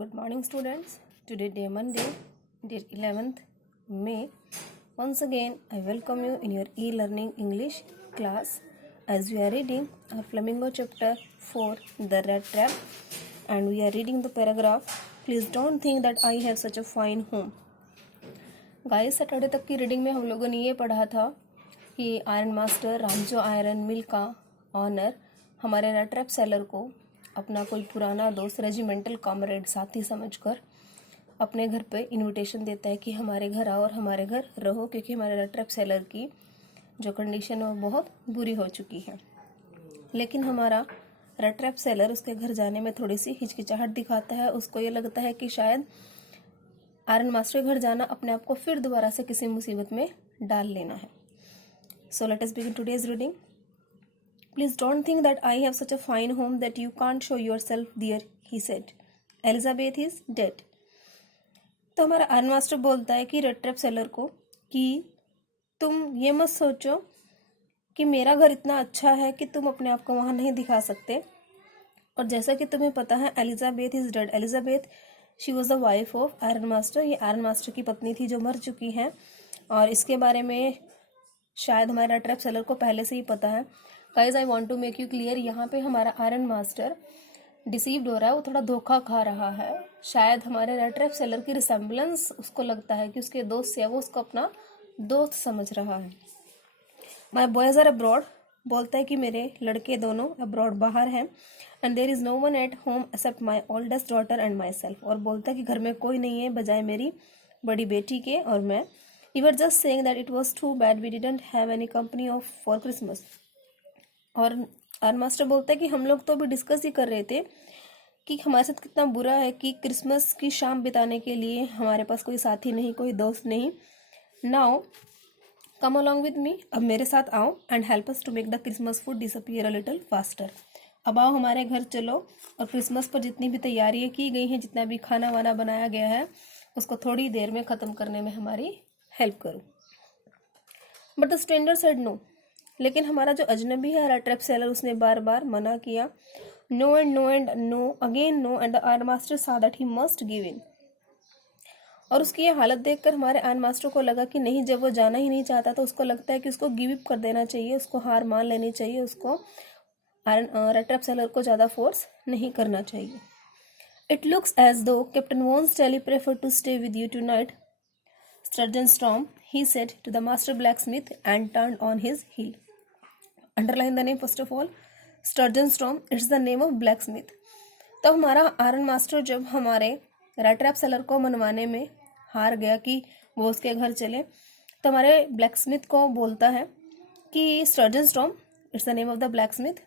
Good morning, students. Today, day Monday, date 11th May. Once again, I welcome you in your e-learning English class as we are reading our Flamingo chapter 4, The Rat Trap, and we are reading the paragraph. Please don't think that I have such a fine home. Guys, Saturday तक की reading में हम लोगों ने ये पढ़ा था कि आयरन मास्टर रामजो आयरन मिल का ऑनर हमारे रैट ट्रैप सेलर को अपना कोई पुराना दोस्त, रेजिमेंटल कॉमरेड, साथी समझकर अपने घर पे इनविटेशन देता है कि हमारे घर आओ और हमारे घर रहो, क्योंकि हमारे रैट ट्रैप सेलर की जो कंडीशन है वो बहुत बुरी हो चुकी है। लेकिन हमारा रैट ट्रैप सेलर उसके घर जाने में थोड़ी सी हिचकिचाहट दिखाता है। उसको ये लगता है कि शायद आयरन मास्टर के घर जाना अपने आप को फिर दोबारा से किसी मुसीबत में डाल लेना है। So let us begin today's reading. Please don't think that I have such a fine home that you can't show yourself there, he said. Elizabeth is dead. तो हमारा आयरन मास्टर बोलता है कि रेड ट्रैप सेलर को कि तुम ये मत सोचो कि मेरा घर इतना अच्छा है कि तुम अपने आप को वहाँ नहीं दिखा सकते। और जैसा कि तुम्हें पता है, Elizabeth is dead. Elizabeth she was the wife of iron master. ये आयरन मास्टर की पत्नी थी जो मर चुकी है, और इसके बारे में शायद हमारे रेड ट्रैप सेलर को पहले से ही पता है. Guys, I want to make you clear, यहाँ पे हमारा आयरन मास्टर डिसीव्ड हो रहा है, वो थोड़ा धोखा खा रहा है. शायद हमारे रेड ट्रैप सेलर की रिसेम्बलेंस उसको लगता है कि उसके दोस्त से है, वो उसको अपना दोस्त समझ रहा है. माई बॉयज आर अब्रॉड, बोलता है कि मेरे लड़के दोनों अब्रॉड बाहर हैं. And there is no one at home except my oldest daughter and myself. और बोलता है कि घर में कोई नहीं है बजाय मेरी बड़ी बेटी के और मैं. We were just saying that it was too bad we didn't have any company of for Christmas. और आयरन मास्टर बोलता है कि हम लोग तो अभी डिस्कस ही कर रहे थे कि हमारे साथ कितना बुरा है कि क्रिसमस की शाम बिताने के लिए हमारे पास कोई साथी नहीं, कोई दोस्त नहीं. Now come along with me, अब मेरे साथ आओ, and help us to make the Christmas food disappear a little faster. अब आओ हमारे घर चलो और क्रिसमस पर जितनी भी तैयारियां की गई हैं, जितना भी खाना वाना बनाया गया है, उसको थोड़ी देर में ख़त्म करने में हमारी हेल्प करो. But the stranger said no. लेकिन हमारा जो अजनबी है रैट ट्रैप सेलर, उसने बार बार मना किया. No and no and no again no, and the iron master saw that he must give in. और उसकी ये हालत देखकर हमारे आयरन मास्टर को लगा कि नहीं, जब वो जाना ही नहीं चाहता तो उसको लगता है कि उसको गिव अप कर देना चाहिए, उसको हार मान लेनी चाहिए, उसको रैट ट्रैप सेलर को ज़्यादा फोर्स नहीं करना चाहिए. It looks as though captain von Stahle prefer to stay with you tonight sturgeon storm, he said to the master blacksmith and turned on his heel. Underline the name first of all. Sturgeon Storm, it's the name of blacksmith. तो हमारा iron master जब हमारे rat trap seller को मनवाने में हार गया कि वो उसके घर चले, तो हमारे ब्लैकस्मिथ को बोलता है कि sturgeon storm, it's the name of the blacksmith.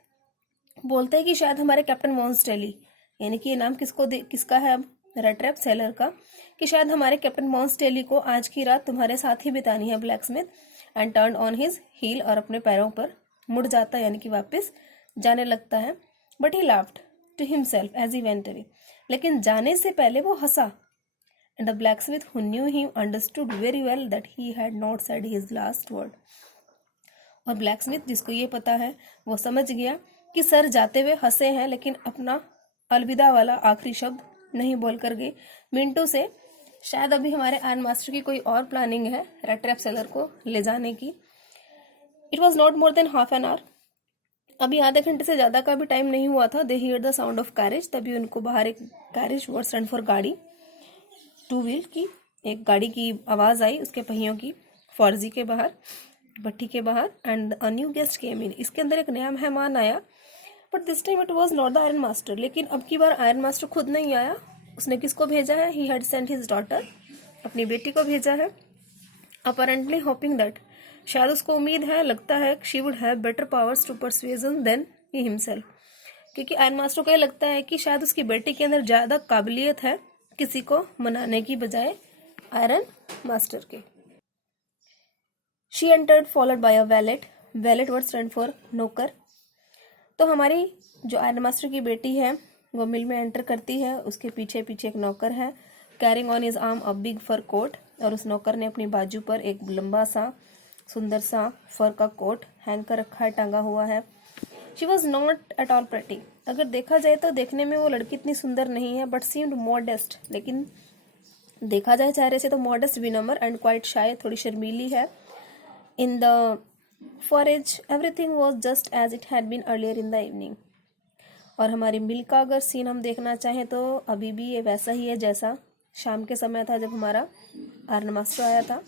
बोलते हैं कि शायद हमारे कैप्टन मॉन्स्टेली, यानी कि ये नाम किसका है अब, रेड ट्रैप सेलर का, कि शायद हमारे कैप्टन मॉन्स्टेली को आज की रात तुम्हारे साथ ही बितानी है. Blacksmith and turn on his heel, और अपने पैरों पर मुड़ जाता है, यानी कि वापस जाने लगता है. But he laughed to himself as he went away. लेकिन जाने से पहले वो हंसा. And the blacksmith who knew him understood very well that he had not said his last word. और ब्लैकस्मिथ, जिसको ये पता है, वो समझ गया कि सर जाते हुए हंसे हैं, लेकिन अपना अलविदा वाला आखिरी शब्द नहीं बोल कर गए. मिंटू से शायद अभी हमारे आयरन मास्टर की कोई और प्लानिंग है रैट ट्रैप सेलर को ले जाने की. It was not more than half an hour. अभी आधे घंटे से ज़्यादा का भी टाइम नहीं हुआ था. They hear the sound of carriage. तभी उनको बाहर एक कैरेज, वर्ड स्टैंड फॉर गाड़ी, टू व्हील की एक गाड़ी की आवाज़ आई, उसके पहियों की, फौजी के बाहर, भट्टी के बाहर. एंड अ न्यू गेस्ट केम इन. इसके अंदर एक नया मेहमान आया. But this time it was not the iron master. लेकिन अब की बार आयरन मास्टर खुद नहीं आया. उसने किसको भेजा है? He had sent his daughter, अपनी बेटी को भेजा है. अपरेंटली होपिंग दैट, शायद उसको उम्मीद है, लगता है, she would have better powers to persuasion than he himself. क्योंकि आयरन मास्टर को ये लगता है कि शायद उसकी बेटी के अंदर ज़्यादा काबिलियत है किसी को मनाने की बजाय आयरन मास्टर के. She entered followed by a wallet. Wallet word stand for नौकर. तो हमारी जो आयरन मास्टर की बेटी है वो मिल में एंटर करती है. उसके पीछे पीछे एक नौकर है, carrying on his arm a big fur coat. और उस नौकर ने अपनी बाजू पर एक लंबा सा सुंदर सा फर का कोट हैंग कर रखा है, टांगा हुआ है. She was not at all pretty, अगर देखा जाए तो देखने में वो लड़की इतनी सुंदर नहीं है, बट सीम्ड मॉडेस्ट, लेकिन देखा जाए चेहरे से तो मॉडेस्ट, विनम्र एंड क्वाइट शाय, थोड़ी शर्मीली है. In the forge everything was just as it had been earlier in the evening. और हमारी मिल का अगर सीन हम देखना चाहें तो अभी भी ये वैसा ही है जैसा शाम के समय था जब हमारा आर्न मास्टर आया था.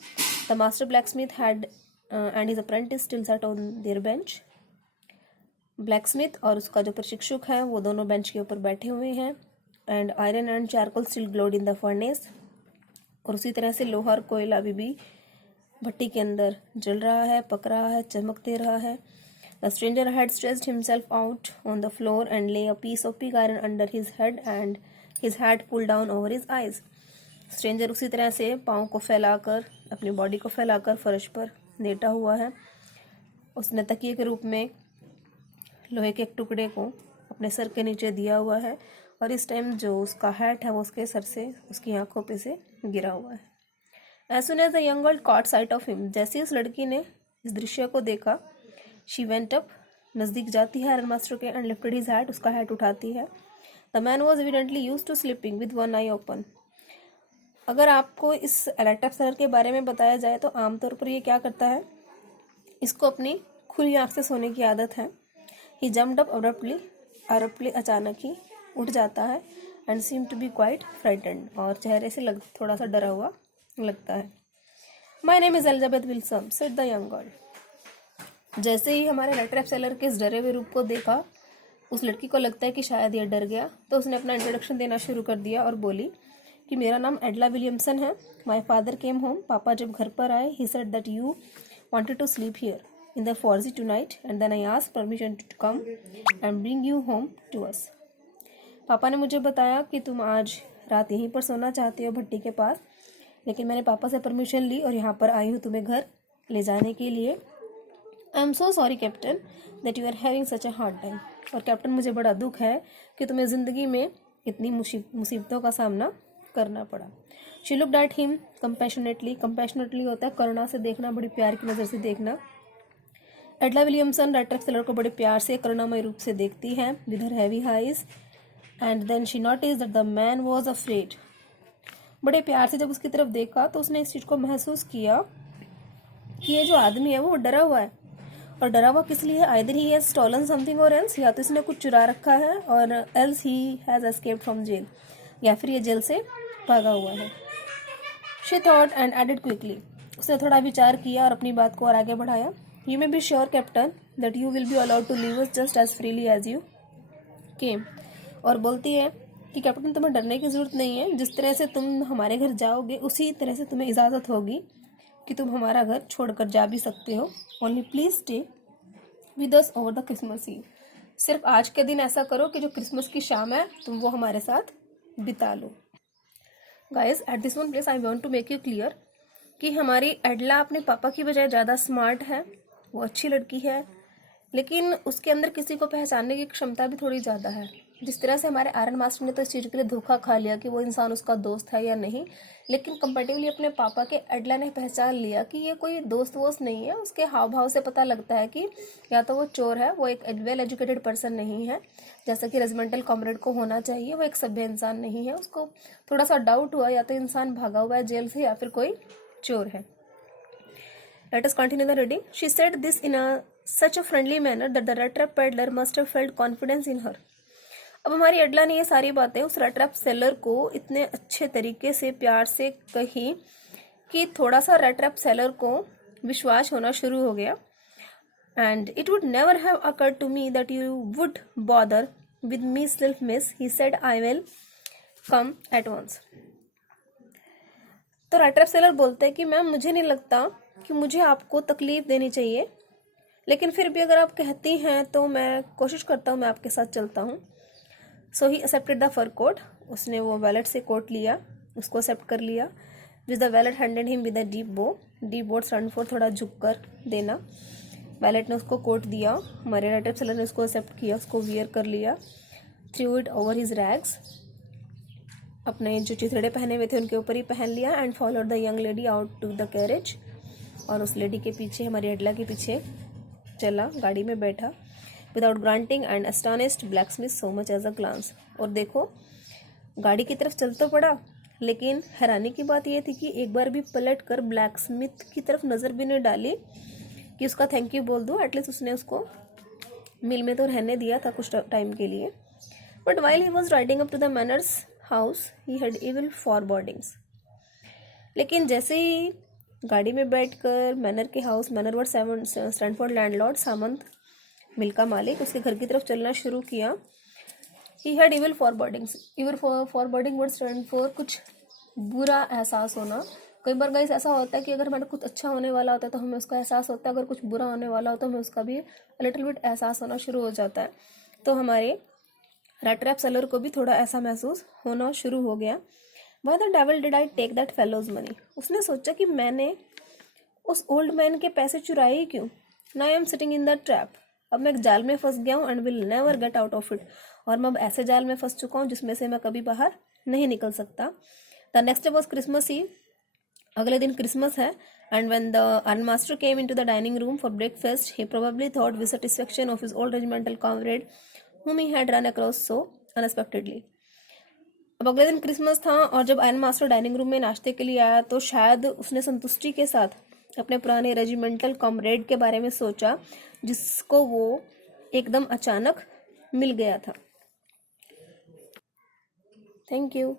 The master black Smith had and his apprentice still sat on their bench. Black Smith और उसका जो प्रशिक्षक है वो दोनों बेंच के ऊपर बैठे हुए हैं. And iron and charcoal still glowed in the furnace. और उसी तरह से लोहा और कोयला अभी भी भट्टी के अंदर जल रहा है, पक रहा है, चमक दे रहा है. The stranger had stretched himself out on the floor and lay a piece of pig iron under his head and his hat pulled down over his eyes. Stranger उसी तरह से पाँव को फैलाकर, अपनी बॉडी को फैलाकर फर्श पर लेटा हुआ है. उसने तकिए के रूप में लोहे के एक टुकड़े को अपने सर के नीचे दिया हुआ है और इस टाइम जो उसका हैट है वो उसके सर से, उसकी आंखों पे से गिरा हुआ है. As soon as the young girl caught sight of him, जैसे उस लड़की ने इस दृश्य को देखा, she went up, नज़दीक जाती है आयरन मास्टर के, and lifted his hat, उसका हैट उठाती है. The man was evidently used to sleeping with one eye open. अगर आपको इस एलेक्ट्रा सेलर के बारे में बताया जाए तो आमतौर पर ये क्या करता है, इसको अपनी खुली आंख से सोने की आदत है. He jumped up abruptly, अचानक ही उठ जाता है, and seemed to be quite frightened, और चेहरे से थोड़ा सा डरा हुआ लगता है. My name is Elizabeth Wilson, said the young girl. जैसे ही हमारे लेटर सेलर के इस डरे हुए रूप को देखा, उस लड़की को लगता है कि शायद ये डर गया, तो उसने अपना इंट्रोडक्शन देना शुरू कर दिया और बोली कि मेरा नाम एडला विलियमसन है. माय फादर केम होम, पापा जब घर पर आए, he said that you wanted to sleep here in the forge tonight and then I asked permission to come and bring you home to us. पापा ने मुझे बताया कि तुम आज रात यहीं पर सोना चाहते हो भट्टी के पास, लेकिन मैंने पापा से परमिशन ली और यहाँ पर आई हूँ तुम्हें घर ले जाने के लिए. I am so sorry captain that you are having such a hard time. और कैप्टन मुझे बड़ा दुख है कि तुम्हें ज़िंदगी में इतनी मुसीबतों का सामना करना पड़ा. She looked at him compassionately होता है करुणा से देखना, बड़ी प्यार की नज़र से देखना. एडला विलियमसन रेटर सेलर को बड़े प्यार से करुणामय रूप से देखती है with her heavy eyes. And then she notice that the man was afraid. बड़े प्यार से जब उसकी तरफ देखा तो उसने इस चीज़ को महसूस किया कि ये जो आदमी है वो डरा हुआ है. और डरा हुआ किस लिए? Either he has stolen something or else, या तो इसने कुछ चुरा रखा है, or else he has escaped from jail, या फिर ये जेल से भागा हुआ है. She thought and added quickly. उसने थोड़ा विचार किया और अपनी बात को और आगे बढ़ाया. You may be sure captain that you will be allowed to leave us just as freely as you came. और बोलती है कि कैप्टन तुम्हें डरने की ज़रूरत नहीं है, जिस तरह से तुम हमारे घर जाओगे उसी तरह से तुम्हें इजाज़त होगी कि तुम हमारा घर छोड़कर जा भी सकते हो. Only please stay with us over the Christmas Eve. सिर्फ आज के दिन ऐसा करो कि जो क्रिसमस की शाम है तुम वो हमारे साथ बिता लो. Guys, at this one place I want to make you clear कि हमारी एडला अपने पापा की बजाय ज़्यादा स्मार्ट है, वो अच्छी लड़की है, लेकिन उसके अंदर किसी को पहचानने की क्षमता भी थोड़ी ज़्यादा है. जिस तरह से हमारे आयरन मास्टर ने तो इस चीज़ के लिए धोखा खा लिया कि वो इंसान उसका दोस्त है या नहीं, लेकिन कंपैरेटिवली अपने पापा के एडला ने पहचान लिया कि ये कोई दोस्त वोस्त नहीं है. उसके हाव भाव से पता लगता है कि या तो वो चोर है, वो एक वेल एजुकेटेड पर्सन नहीं है जैसा कि रेजिमेंटल कॉमरेड को होना चाहिए, वो एक सभ्य इंसान नहीं है. उसको थोड़ा सा डाउट हुआ या तो इंसान भागा हुआ है जेल से या फिर कोई चोर है. Let us continue the reading. She said this in such a friendly manner that the rat trap peddler must have felt confidence in her. अब हमारी एडला ने ये सारी बातें उस rat trap सेलर को इतने अच्छे तरीके से प्यार से कही कि थोड़ा सा rat trap सेलर को विश्वास होना शुरू हो गया. And it would never have occurred to me that you would bother with me, miss. He said, I will come at once. तो rat trap सेलर बोलते हैं कि मैम मुझे नहीं लगता कि मुझे आपको तकलीफ देनी चाहिए, लेकिन फिर भी अगर आप कहती हैं तो मैं कोशिश करता हूँ, मैं आपके साथ चलता हूँ. So he accepted the fur coat. उसने वो वैलेट से कोट लिया, उसको एक्सेप्ट कर लिया. With the wallet handed him with a deep बो स्टैंड फॉर थोड़ा झुक कर देना. वैलेट ने उसको कोट दिया, हमारे राइटर सेलर ने उसको एक्सेप्ट किया, उसको वियर कर लिया. Through it over his rags. अपने जो चिथड़े पहने हुए थे उनके ऊपर ही पहन लिया. And followed the young lady out to the carriage. और उस लेडी के पीछे, हमारी एडला के पीछे चला, गाड़ी में बैठा. Without granting and astonished blacksmith so much as a glance. और देखो गाड़ी की तरफ चल तो पड़ा, लेकिन हैरानी की बात यह थी कि एक बार भी पलट कर ब्लैक स्मिथ की तरफ नज़र भी नहीं डाली कि उसका थैंक यू बोल दो। एटलीस्ट उसने उसको मिल में तो रहने दिया था कुछ टाइम के लिए। But while he was riding up to the manor's house he had evil forebodings. लेकिन जैसे ही गाड़ी में बैठकर मैनर के house, manor word stand for landlord सामंत मिल का मालिक, उसके घर की तरफ चलना शुरू किया। He had evil forebodings. Evil foreboding word stand for कुछ बुरा एहसास होना। कई बार गाइस ऐसा होता है कि अगर हमारा कुछ अच्छा होने वाला होता है तो हमें उसका एहसास होता है, अगर कुछ बुरा होने वाला होता है हमें उसका भी लिटिल बिट एहसास होना शुरू हो जाता है। तो हमारे रैट रैप सेलर को भी थोड़ा ऐसा महसूस होना शुरू हो गया। Why the devil did I take that fellow's money. उसने सोचा कि मैंने उस ओल्ड मैन के पैसे चुराए ही क्यों। Now I am sitting in the trap. अब मैं एक जाल में फंस गया हूँ and will never get out of it. और मैं अब ऐसे जाल में फंस चुका हूँ जिसमें से मैं कभी बाहर नहीं निकल सकता। The next day was Christmas Eve. अगले दिन क्रिसमस है। And when the ironmaster came into the dining room for breakfast he probably thought with satisfaction of his old regimental comrade whom he had run across so unexpectedly। अब अगले दिन Christmas था और जब iron master dining room में नाश्ते के लिए आया तो शायद उसने संतुष्टि के साथ अपने पुराने रेजिमेंटल कॉमरेड के बारे में सोचा जिसको वो एकदम अचानक मिल गया था। Thank you.